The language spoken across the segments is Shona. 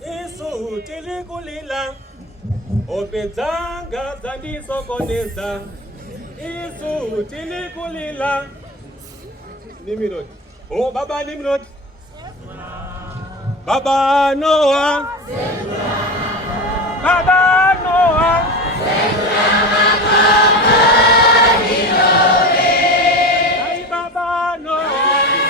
Isu tilikulila opedzanga zandisokoneza. Isu tilikulila Nimrod. Oh Baba Nimrod. Baba Noah. Baba Noah. Ay Baba Noah.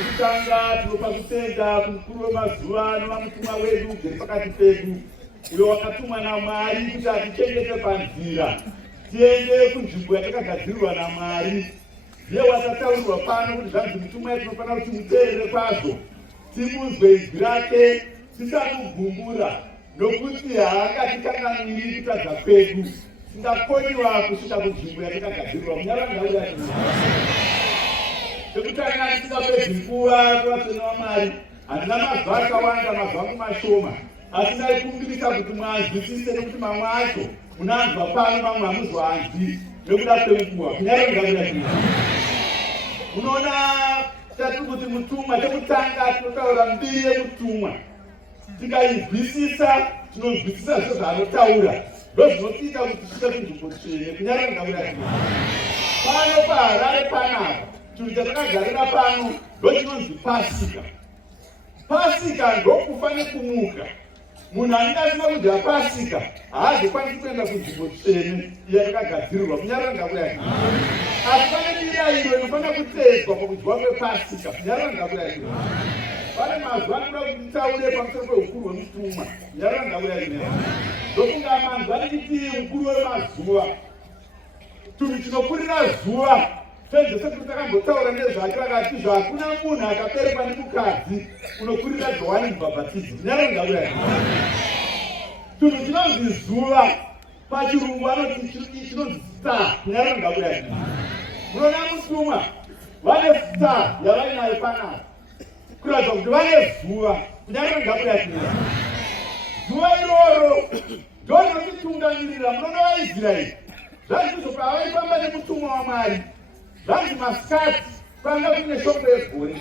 Ukutanga tunopa kutenda kumukuru wemazuva nomutumwa wedu ugere pakati pedu, uyo wakatumwa naMwari kuti atichengete panzira tiende kunzvimbo yatakagadzirirwa naMwari. Ndiye wakataurirwa pano kuti zvanzi mutumwa wedu tinofanira kuti muteerere kwazvo, timuzwe inzwi rake, tisamugumbura, nokuti haangatikanganwiri kutadza kwedu. Tingakoniwa kusvika kunzvimbo yatakagadzirirwa munyarandau yake. Sekutanga tisingapedzi nguva kuvatsvene vaMwari, handina mazuva akawanda, mazuva mashoma, asi ndaikumbirisa kuti mwanzwisise nekuti mamwe acho munanzwa pano, mamwe hamuzwanzi nekuda kwenguva. Kunyarandau unoona tati kuti mutumwa, chekutanga tinotaura mbiri yemutumwa. Tikaizwisisa tinozwisisa zviro zvaanotaura, ndozvinotiita kuti tisvike kunzvimbo tsvene kunyara ndakura pano paHarare panapa chinhu chatakagarira pano ndochinonzi Pasika. Pasika ndokufa nekumuka. Munhu anenge asina kudya Pasika haazokwanisi kuenda kunzvimbo tsvene yatakagadzirirwa kunyara ndakura asi pane mirayiro inofanira kuteedzwa pakudyiwa kwepasika kunyara ndakura pane mazuva anoda kuti nditaure pamusoro peukuru hwemutumwa kunyara ndakura ndokunga manzwa ndichiti ukuru wemazuva chinhu chinokurira zuva sezvese kuti takambotaura nezvacho akati zvakuna munhu akaberekwa nemukadzi unokurira Johani Mubhabhatidzi kunyara ndakura chinhu chinonzi zuva pachirungu anoti chinonzi star kunyara ndakura munoona mutumwa vane star yavainayo panapa kuratidza kuti vane zuva kunyara ndakura zuva iroro ndorinotitungamirira. Munoona vaIsraeri zvanzi pavaifamba nemutumwa waMwari zvanzi masikati kwanga kune shoko yegore,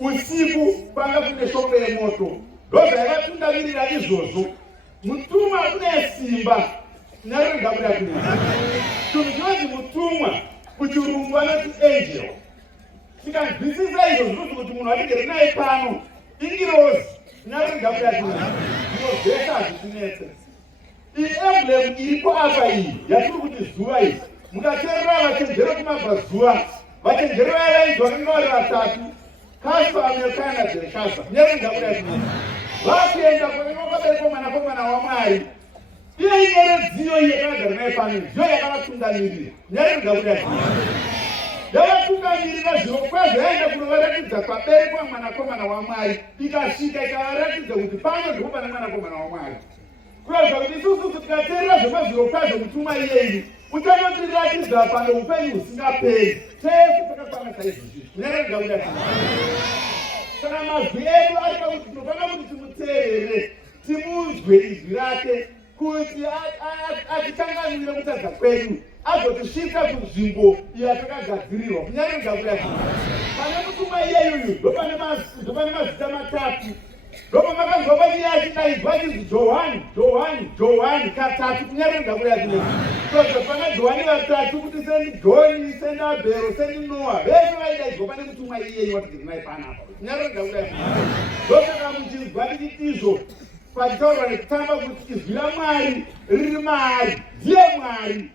usiku kwanga kune shoko yemoto, ndozvaivatungamirira izvozvo. Mutumwa une simba kunyara ndakura chinhu chinonzi mutumwa kuchirungu anoti angel. Tikanzwisisa izvo zvinoti kuti munhu atigere naye pano ingirozi kunyara ndakura zvinozvesa hazvitinetse. Iyi emblem iripo apa iyi yatiri kuti zuva iyi mukateerera vachenjeri kumabvazuva vachenjeri vavainzi vakanga vari vatatu Kaspa, Amelkai naBherishazha kunyara ndakura vakuenda kwakaberekwa mwanakomana waMwari. Iye inyore dziyo iyi yakagara naye pano ndiyo yakavatungamirira kunyara ndakura yavatungamirira zviro kwazvo yaenda kunovaratidza kwaberekwa mwanakomana waMwari ikasvika ikavaratidza kuti pano ndipo pane mwanakomana waMwari. Kuratidza kuti isusu tikateerera zvemazviro kwazvo mutumwa iyeyi uchanotiratidza pano upenyu husingaperi tese takakwana saizvozvi kunyara ndakura saka mazwi edu arika kuti tinofanira kuti timuteerere timunzwe izwi rake kuti atitanganwire kutadza kwedu azotisvika kunzvimbo yatakagadzirirwa kunyara ndakura pane mutumwa iyeyoyo ndopane mazita matatu ndopamakazwa pani achidaidzwa achinzi Johani katatu kunyara ndakura pana Johani vatatu kuti sendi Joni, sendi Abhero, sendi Noa vese vaidaidzwa pane mutumwa iyeyo watigere naye panapa kunyara ndakura ndosaka muchinzwa ndichitizvo pachitaurwa nekutamba kuti izwi raMwari riri maari ndiye Mwari.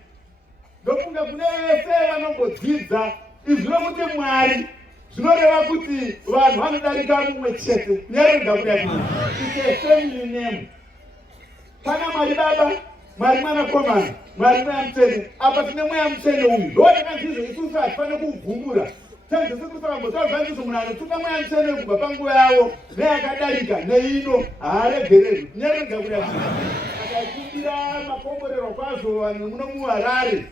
Ndofunga kune vese vanongodzidza izwi rokuti Mwari zvinoreva kuti vanhu vanodarika mumwe chete kunyara ndakura ite family name. Pana Mwari Baba, Mwari Mwanakomana, Mwari Mweya Mutsvene. Apa tine Mweya Mutsvene uyu ndotakanzizvo isusu hatifanire kugumbura tenzesekusakambotauzanziso munhu anotuka Mweya Mutsvene kubva panguva yavo neyakadarika neino haaregererwi kunyara ndakura akaikumbira makomborerwa kwazvo vanhu muno muHarare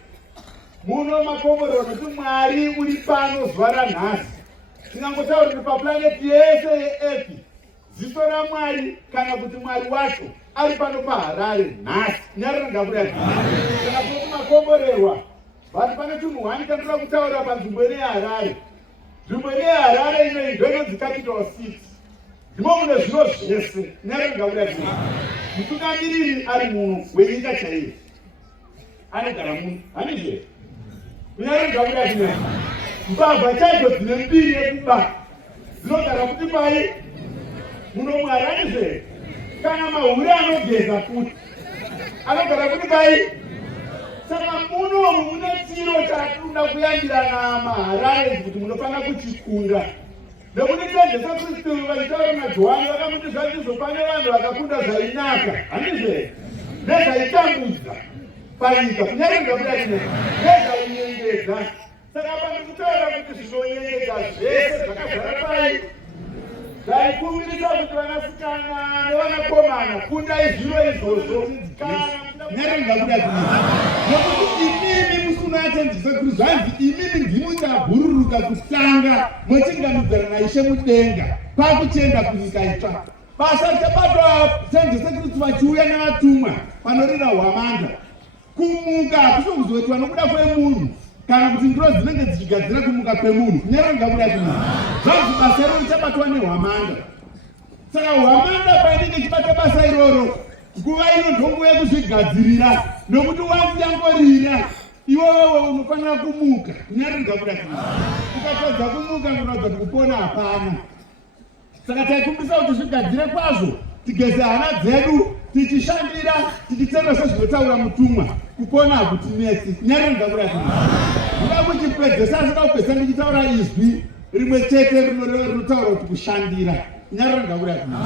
muno makomborerwa nokuti Mwari uri pano zuva ranhasi. Tingangotaurira paplaneti yese yeEarth ziso raMwari kana kuti Mwari wacho ari pano paHarare nhasi kunyara ndakura kana kuti makomborerwa vati pane chinhu wani chandinoda kutaura panzvimbo ine yeHarare. Nzvimbo ine yeHarare inoyi ndinonzi capital city ndimo mune zviro zvese kunyara ndakura mutungamiriri ari munhu wenyika chaiyo anogara muno hanizve kunyara ndakura mbavha chadzo dzine mbiri yekuba dzinogara kuti pai muno mwaranizve kana mahuri anogeza kuti anogara kuti pai. Saka munomu mune chiro chatinoda kuyambirana maHarare kuti munofanira kuchikunda nekuti tezvesa Kristu vachitaura naJohani vakamuti zvaizvo pane vanhu vakakunda zvainaka handizve nezvaitambudza panyika kunyara ndakura nezvainyengedza. Saka pano kutaura kuti zvinonyengedza zvese zvakagara pai zvaikumbirisa kuti vanasikana nevanakomana kundai zviro izvozvo kunyara ndakura nokuti imimi musunatenzisa kuti zvanzi imimi ndimuchabhururuka kutanga mochingamidzana naIshe mudenga kwakuchienda kunyika itsva. Basa richabatwa tenzese Kristu vachiuya navatumwa panorira hwamanda kumuka hakusokuzoitwa nokuda kwemunhu kana kuti ndiro dzinenge dzichigadzira kumuka kwemunhu kunyara ndakura zvanzi basa iro richabatwa nehwamanda. Saka hwamanda painenge ichibata basa iroro nguva ino ndonguva yekuzvigadzirira, nokuti wanyangorira iwewe unofanira kumuka. Kunyari ndakura kana ukatadza kumuka kuratidza kuti kupona hapana. Saka taikumbisa kuti zvigadzire kwazvo, tigeze hana dzedu, tichishandira, tichitenda sezvinotaura mutumwa, kupona hakutinetsi. Kunyari ndakura kana ndoda kuchipedzesa, saka kupedzisa ndichitaura izwi rimwe chete rinotaura kuti kushandira. Kunyari ndakura kana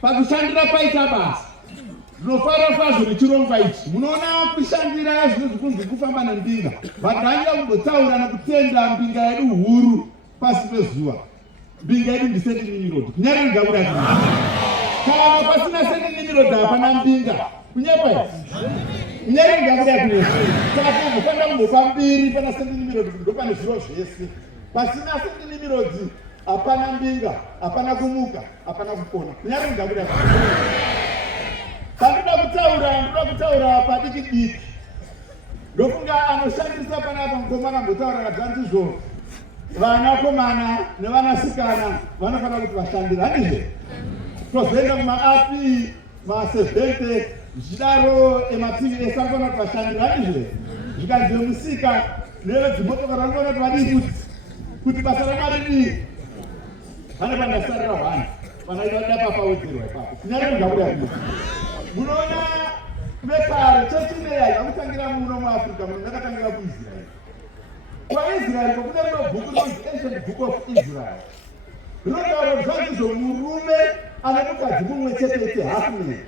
pakushandira paita basa rinofara kwazvo richirongwa ichi. Munoona kushandira zvinhu zvikunzi kufamba nembinga. Vadhanya kumbotaura nekutenda mbinga yedu huru pasi pezuva. Mbinga yedu ndi St. Nini Road. Kunyari ndakura kana kana pasina St. Nini Road hapana mbinga. Kunyepa hivi kunyari ndakura kana saka kumbokwenda kumbopa mbiri pana St. Nini Road ndo pane zviro zvese. Pasina St. Nini Road hapana mbinga, hapana kumuka, hapana kupona. Kunyari ndakura ndoda kutaura padiki diki. Ndofunga anoshandisa panapa mukomana mbotaura kadhanzizvo. Vanakomana nevanasikana vanofanira kuti vashandira. Handizve? Tozoenda kumaapi, masevhente, zvichidaro emativi ese anofanira kuti vashandira. Handizve? Zvikanzi musika nevedzimotokari vanofanira kuti vadii kuti basa ramariri. Vane vandasarira hwana. Vanoida papawedzerwa ipapo. Kunyari ndakura kuti munoona vekare chechineya yakutangira muno muAfrica muno yakatangira kuIsrael. KwaIsrael kune rimwe bhuku rinonzi Ancient Book of Israel. Rinotaura kuti zvanzizvo murume ane mukadzi mumwe chete half-man.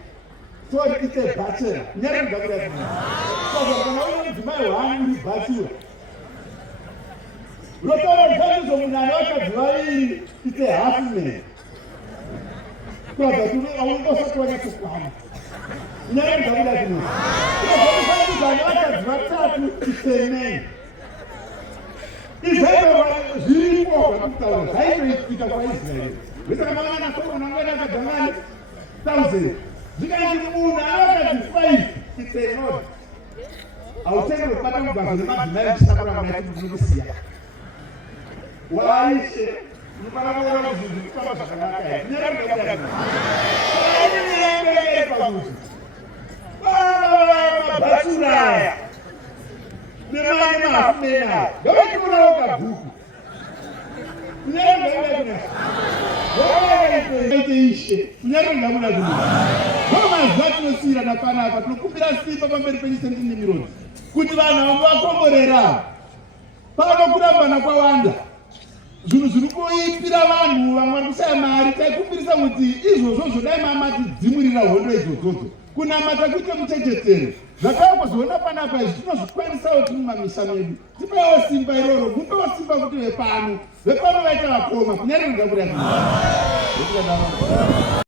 So it's a bachelor. Kunyari ndakura kuti saka kana une mudzimai wangu uri bachelor. Rinotaura kuti zvanzizvo munhu ane vakadzi vaviri it's a half-man. Kuratidza kuti aungosati wanyatsokwana. Kunyari ndakura kuti zvanzizvo vakadzi vatatu it's a man. Izvaiva zviripo zvakutaura zvaitoitika kwaIsraeri. Vesaka mavana Solomon angana akadzangana 1000. Zvikanzi munhu anavakadzi 5 it's a lord. Hautendi kupata mugwazo nemadzimai uchisakura mwana kuti ndinokusiya. Waishe unofanira kuona kuti zvinhu zvifamba zvakanaka here. Kunyari ndakura kuti pakuti mabhaturaya nemane mahafumena ndovachionawo kabhuku. Kunyari ndakura kuti ishe. Kunyari ndakura kuti vamazuva tinosiyirana panapa tinokumbira simba pamberi penyu St. Nini Road kuti vanhu vakomborera. Pano kurambana kwawanda. Zvinhu zviri kuipira vanhu vamwe vari kushaya mari. Taikumbirisa kuti izvozvo zvodai mamatidzimurira hondo idzodzo. Kunamata kuite muchechetere. Zvakakuzoona panapa izvi tinozvikwanisawo tiri mumamisha medu. Tipewo simba iroro, mupewo simba kuti vepano vaita vakoma. Kunyari ndakura kuti